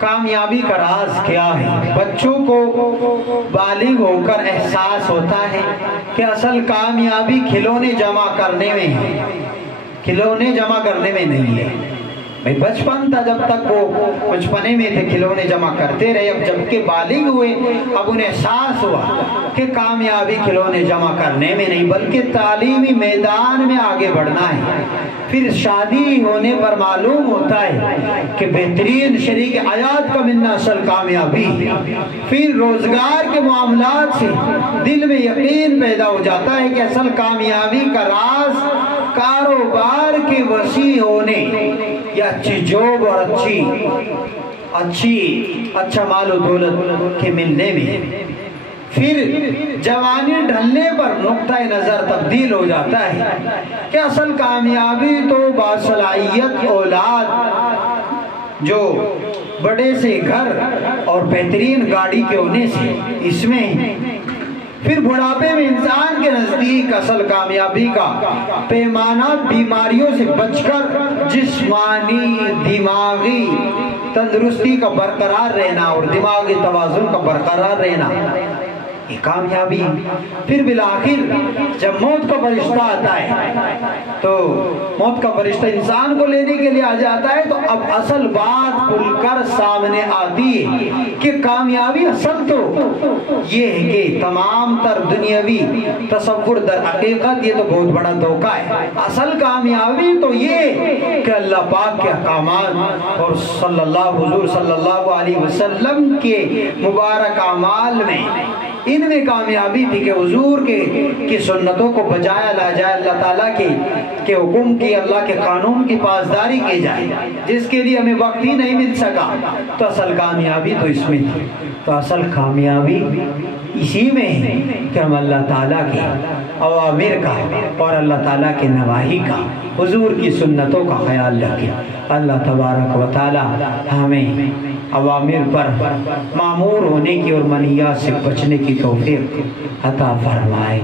کامیابی کا راز کیا ہے؟ بچوں کو بالغ ہو کر احساس ہوتا ہے کہ اصل کامیابی کھلونے جمع کرنے میں ہے، کھلونے جمع کرنے میں نہیں ہے۔ بھئی بچپن تھا، جب تک وہ بچپنے میں تھے کھلونے جمع کرتے رہے، اب جب کہ بالغ ہوئے اب انہیں احساس ہوا کہ کامیابی کھلونے جمع کرنے میں نہیں بلکہ تعلیمی میدان میں آگے بڑھنا ہے۔ پھر شادی ہونے پر معلوم ہوتا ہے کہ بہترین شریک حیات کا ملنا اصل کامیابی۔ پھر روزگار کے معاملات سے دل میں یقین پیدا ہو جاتا ہے کہ اصل کامیابی کا راز کاروبار کے وسیع ہونے یا اچھی جاب اور اچھا مال و دولت کے ملنے میں۔ پھر جوانی ڈھلنے پر نقطہ نظر تبدیل ہو جاتا ہے کہ اصل کامیابی تو باصلاحیت اولاد جو بڑے سے گھر اور بہترین گاڑی کے ہونے سے اس میں ہے۔ پھر بڑھاپے میں انسان کے نزدیک اصل کامیابی کا پیمانہ بیماریوں سے بچ کر جسمانی دماغی تندرستی کا برقرار رہنا اور دماغی توازن کا برقرار رہنا، یہ کامیابی۔ پھر بالآخر جب موت کا فرشتہ آتا ہے تو موت کا فرشتہ انسان کو لینے کے لیے آ جاتا ہے تو اب اصل بات کھل کر سامنے آتی ہے کہ کامیابی اصل تو یہ ہے کہ تمام تر دنیاوی تصور در حقیقت یہ تو بہت بڑا دھوکہ ہے۔ اصل کامیابی تو یہ کہ اللہ پاک کے احکامات اور حضور صلی اللہ علیہ وسلم کے مبارک اعمال میں ان میں کامیابی تھی کہ حضور کی سنتوں کو بجایا لا جائے، اللہ تعالیٰ کے حکم کی، اللہ کے قانون کی پاسداری کی جائے، جس کے لیے ہمیں وقت ہی نہیں مل سکا۔ تو اصل کامیابی تو اس میں تھی۔ تو اصل کامیابی اسی میں ہے کہ ہم اللہ تعالیٰ کے اوامر کا اور اللہ تعالیٰ کے نواہی کا، حضور کی سنتوں کا خیال رکھیں۔ اللہ تبارک و تعالیٰ ہمیں اوامر پر مامور ہونے کی اور منہیات سے بچنے کی توفیق عطا فرمائے۔